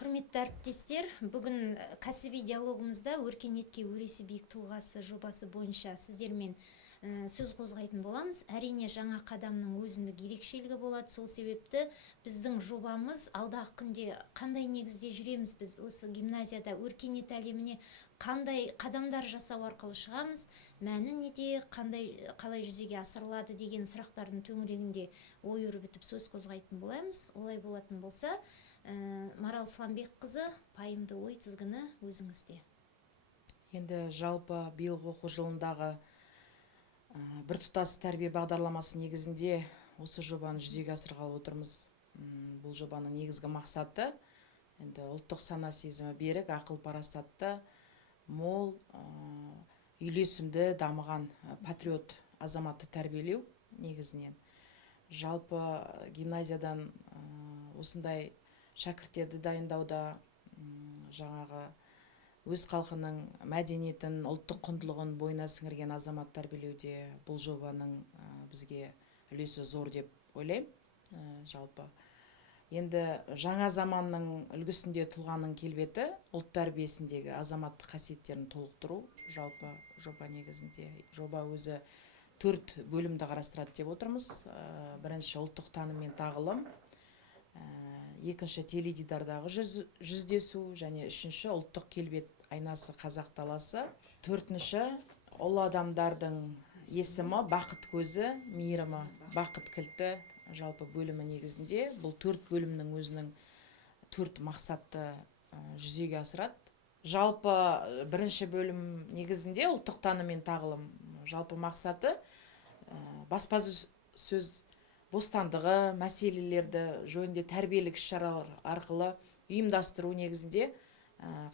Құрметті әріптестер, бүгін кәсіби диалогымызда өркениетке өресі биік тұлғасы жобасы бойынша сіздермен сөз қозғайтын боламыз. Әрине жаңа қадамның өзіндік ерекшелігі болады. Сол себепті біздің жобамыз алдағы күнде қандай негізде жүреміз, біз осы гимназияда өркениет әлеміне қандай қадамдар жасау арқылы шығамыз, мәні неде, қалай жүзеге асырылады деген сұрақтардың төңірегінде ой өрбітіп сөз қозғайтын боламыз. Олай болатын болса, Марал Сламбекқызы, пайымды ой тізгіні өзіңізде. Енді жалпы биылғы оқу жылындағы біртұтас тәрбие бағдарламасы негізінде осы жобаны жүзеге асырғалы отырмыз. Бұл жобаның негізгі мақсаты енді ұлттық сана сезімі берік, ақыл парасатты, мол, үйлесімді дамыған патриот азаматты тәрбиелеу негізінен. Жалпы гимназиядан осындай шәкірттерді дайындауда жаңағы өз халқының мәдениетін, ұлттық құндылығын бойына сіңірген азамат тәрбиелеуде бұл жобаның бізге үлесі зор деп ойлаймын. Жалпы енді жаңа заманның үлгісінде тұлғаның келбеті ұлт тәрбиесіндегі азаматтық қасиеттерін толықтыру жалпы жоба негізінде. Жоба өзі 4 бөлімді қарастырады деп отырмыз. Бірінші ұлттық таным мен тағылым, екінші теледидардағы жүздесу, және үшінші ұлттық келбет айнасы қазақ даласы, төртінші ұлы адамдардың есімі, бақыт көзі, мейірімі, бақыт кілті жалпы бөлімі негізінде. Бұл 4 бөлімнің өзінің 4 мақсатты жүзеге асырады. Жалпы бірінші бөлім негізінде ұлттық таным мен тағылым жалпы мақсаты баспасөз бостандығы мәселелерді жөнінде тәрбиелік іс-шаралар арқылы ұйымдастыру негізінде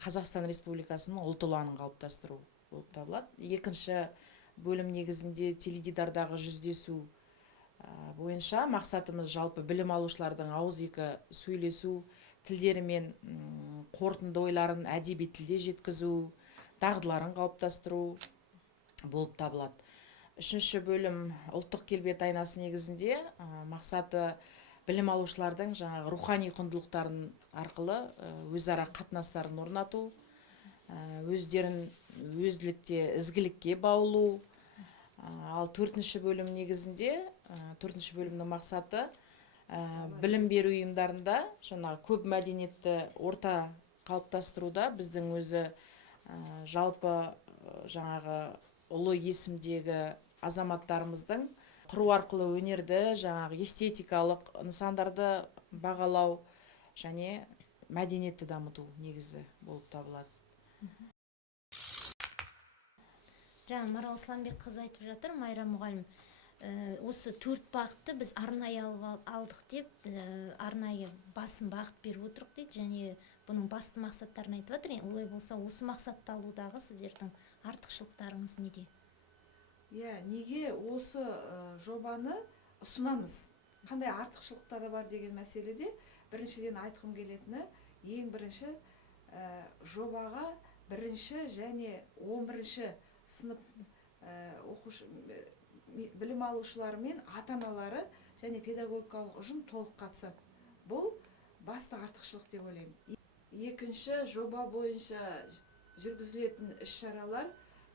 Қазақстан Республикасының ұлт ұланын қалыптастыру болып табылады. Екінші бөлім негізінде теледидардағы жүздесу бойынша мақсатымыз жалпы білім алушылардың ауызекі сөйлесу тілдері мен қорытынды ойларын әдеби тілде жеткізу, дағдыларын қалыптастыру болып табылады. Үшінші бөлім ұлттық келбет айнасы негізінде мақсаты білім алушылардың жаңағы рухани құндылықтарын арқылы өзара қатынастарын орнату, өздерін өзділікте, ізгілікке баулу. Ал төртінші бөлім негізінде, төртінші бөлімнің мақсаты білім беру ұйымдарында жаңағы көп мәдениетті орта қалыптастыруда біздің өзі жалпы жаңағы ұлы есімдегі азаматтарымыздың құру арқылы өнерді, жаңағы эстетикалық нысандарды бағалау және мәдениетті дамыту негізі болып табылады. Жаңа Марал Сламбекқызы айтып жатыр, Майра мұғалім, осы 4 бағытты біз арнайы алдық деп, арнайы басым бағыт беріп отырық дейді, және бұның басты мақсаттарын айтып жатыр. Олай болса, осы мақсатты алудағы сіздердің артықшылықтарыңыз неде? Неге осы жобаны ұсынамыз? Қандай артықшылықтары бар деген мәселеде біріншіден айтқым келетіні, ең бірінші жобаға бірінші және 11-ші сынып білім алушылары мен ата-аналары және педагогикалық ұжым толық қатысады. Бұл басты артықшылық деп ойлаймын. Екінші, жоба бойынша жүргізілетін іс-шаралар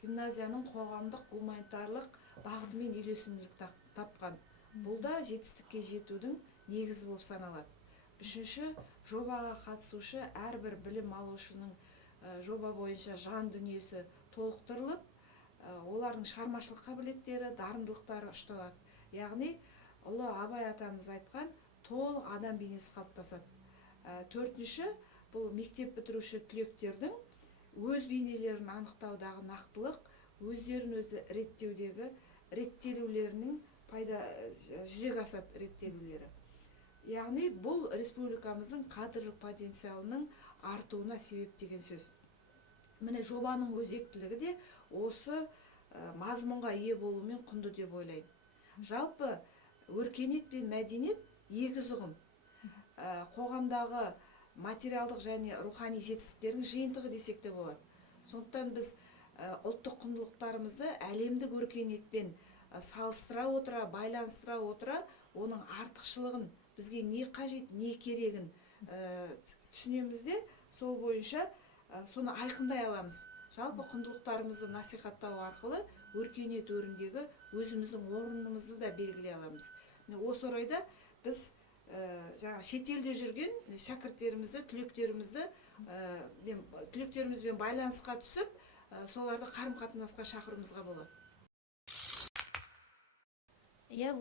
гимназияның қоғамдық гуманитарлық бағытымен үйлесімділік тапқан. Бұл да жетістікке жетудің негізі болып саналады. Үшінші, жобаға қатысушы әрбір білім алушының жоба бойынша жан дүниесі толықтырылып, олардың шығармашылық қабілеттері, дарындылықтары ұшталады. Яғни, ұлы Абай атамыз айтқан толық адам бейнесі қалыптасады. Төртінші, бұл мектеп бітіруші түлектердің өз бейнелерін анықтаудағы нақтылық, өздерін өзі реттелулерінің жүзеге асады реттелулері. Яғни бұл республикамыздың кадрлық потенциалының артуына себеп деген сөз. Міне жобаның өзектілігі де осы мазмұнға ие болумен құнды деп ойлаймын. Жалпы өркениет пен мәдениет егіз ұғым. Қоғамдағы материалдық және рухани жетістіктердің жиынтығы десек те болады. Сондықтан біз ұлттық құндылықтарымызды әлемдік өркениетпен салыстыра отыра, байланыстыра отыра, оның артықшылығын, бізге не қажет, не керегін түсінеміз де сол бойынша соны айқындай аламыз. Жалпы құндылықтарымызды насихаттау арқылы өркениет өріндегі өзіміздің орнымызды да белгілей аламыз. Осы орайда біз жаңа шетелде жүрген шәкірттерімізді, түлектерімізбен байланысқа түсіп, соларды қарым-қатынасқа шақыруымызға болады.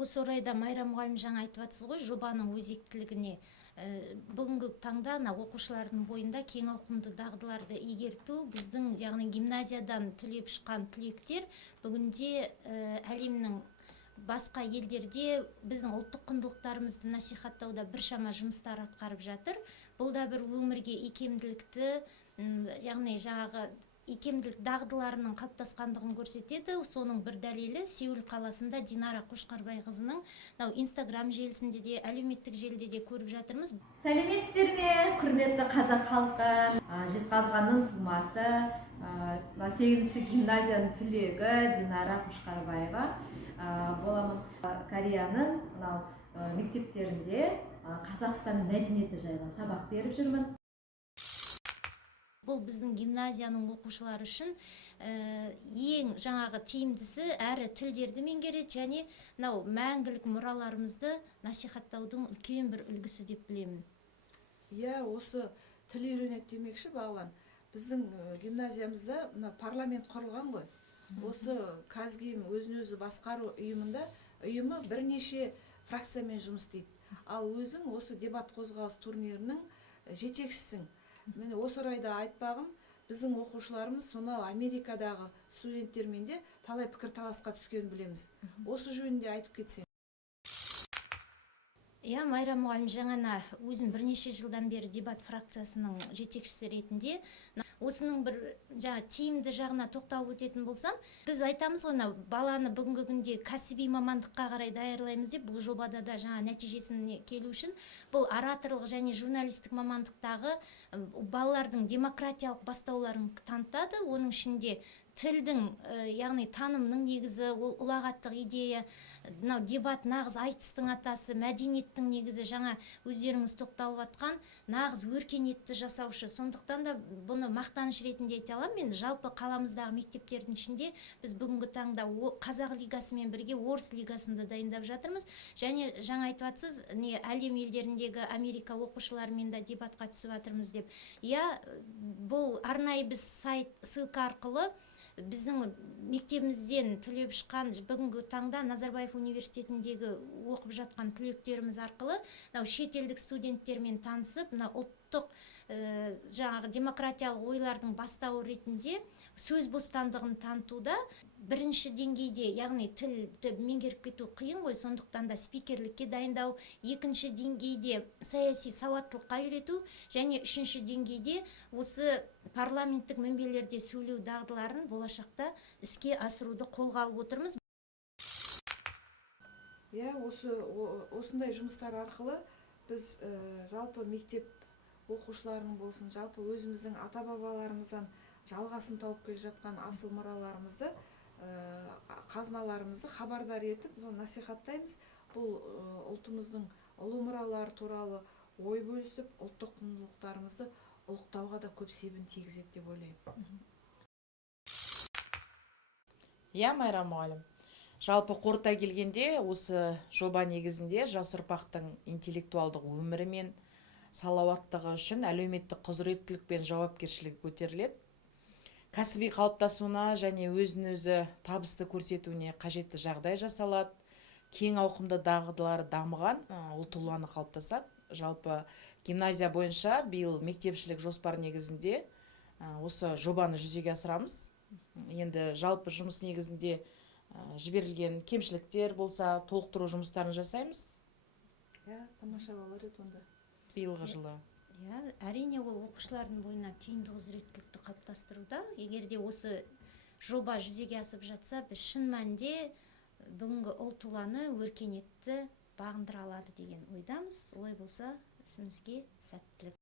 Осы орайда Майра мұғалім жаңа айтып жатсыз ғой, жобаның өзектілігіне. Бүгінгі таңда оқушылардың бойында кең ауқымды дағдыларды игерту, біздің яғни гимназиядан түлеп шыққан түлектер бүгінде әлемнің басқа елдерде біздің ұлттық құндылықтарымызды насихаттауда біршама жұмыстар атқарып жатыр. Бұл да бір өмірге икемділікті, яғни жаңағы икемділік дағдыларының қалыптасқандығын көрсетеді. Соның бір дәлелі Сеул қаласында Динара Қошқарбайқызының Инстаграм желісінде де, әлеуметтік желіде де көріп жатырмыз. Сәлеметсіздер ме, құрметті қазақ халқы, Жезқазғанның тумасы, 8-ші гимназияның түлегі Динара Қошқарбаева боламын. Кореяның мектептерінде Қазақстан мәдениеті жайлы сабақ беріп жүрмін. Бұл біздің гимназияның оқушылары үшін ең жаңағы тиімдісі, әрі тілдерді меңгереді және мәңгілік мұраларымызды насихаттаудың үлкен бір үлгісі деп білемін. Осы тіл үйренеді демекші Бағлан. Біздің гимназиямызда парламент құрылған ғой. Осы Казгим өзін-өзі басқару ұйымы бірнеше фракциямен жұмыс істейді. Ал өзің осы дебат қозғалыс турнирінің жетекшісің. Міне осы орайда айтпағым, біздің оқушыларымыз сонау Америкадағы студенттермен де талай пікір таласқа түскен білеміз. Осы жөнінде айтып кетсең. Майра мұғалім жаңа өзім бірнеше жылдан бері дебат фракциясының жетекшісі ретінде осының бір тиімді жағына тоқталып өтетін болсам, біз айтамыз ғой, баланы бүгінгі күнде кәсіби мамандыққа қарай даярлаймыз деп, бұл жобада да нәтижесіне келу үшін бұл ораторлық және журналистік мамандықтағы балалардың демократиялық бастауларын танытады. Оның ішінде тілдің, яғни танымның негізі, ол ұлағаттық идея, дебат нағыз айтыстың атасы, мәдениеттің негізі, жаңа өздеріңіз тоқталып атқан нағыз өркениетті жасаушы. Сондықтан да бұны мақтаныш ретінде айта аламын. Мен жалпы қаламыздағы мектептердің ішінде біз бүгінгі таңда қазақ лигасымен бірге орыс лигасын да дайындап жатырмыз. Және жаңа айтып жатсыз, әлем елдеріндегі Америка оқушыларымен да дебатқа түсіп жатырмыз деп. Бұл арнайы біз сайт ссылка арқылы біздің мектебімізден түлеп шыққан бүгінгі таңда Назарбаев университетіндегі оқып жатқан түлектеріміз арқылы шетелдік студенттермен танысып, ұлттық демократиялық ойлардың бастауы ретінде сөз бостандығын танытуда бірінші деңгейде, яғни тілді меңгеріп кету қиын ғой, сондықтан да спикерлікке дайындау, екінші деңгейде саяси сауаттылыққа үйрету, және үшінші деңгейде осы парламенттік мінбелерде сөйлеу дағдыларын болашақта іске асыруды қолға алып отырмыз. Осындай жұмыстар арқылы біз жалпы мектеп оқушыларының болсын, жалпы өзіміздің ата-бабаларымыздан жалғасын тауып келе жатқан асыл мұраларымызды, қазыналарымызды хабардар етіп, насихаттаймыз. Бұл ұлтымыздың ұлы мұралары туралы ой бөлісіп, ұлттық құндылықтарымызды ұлықтауға да көп себін тигізеді деп ойлаймын. Майра мұғалім. Жалпы қорыта келгенде, осы жоба негізінде жас ұрпақтың интеллектуалдық өмірі мен салауаттығы үшін әлеуметтік құзыреттілік пен жауапкершілігі көтеріледі. Кәсіби қалыптасуына және өзін-өзі табысты көрсетуіне қажетті жағдай жасалады. Кең ауқымды дағдылары дамыған ұлт ұланы қалыптасады. Жалпы гимназия бойынша биыл мектепшілік жоспар негізінде осы жобаны жүзеге асырамыз. Енді жалпы жұмыс негізінде жіберілген кемшіліктер болса, толықтыру жұмыстарын жасаймыз. Тамаша болар еді онда. Биылғы жылы. Әрине, ол оқушылардың бойына түйінді құзыреттілікті қалыптастыруда. Егерде осы жоба жүзеге асып жатса, біз шын мәнінде бүгінгі ұлт ұланы, өркениетті бағындыра алады деген ойдамыз. Олай болса, ісімізге сәттілік.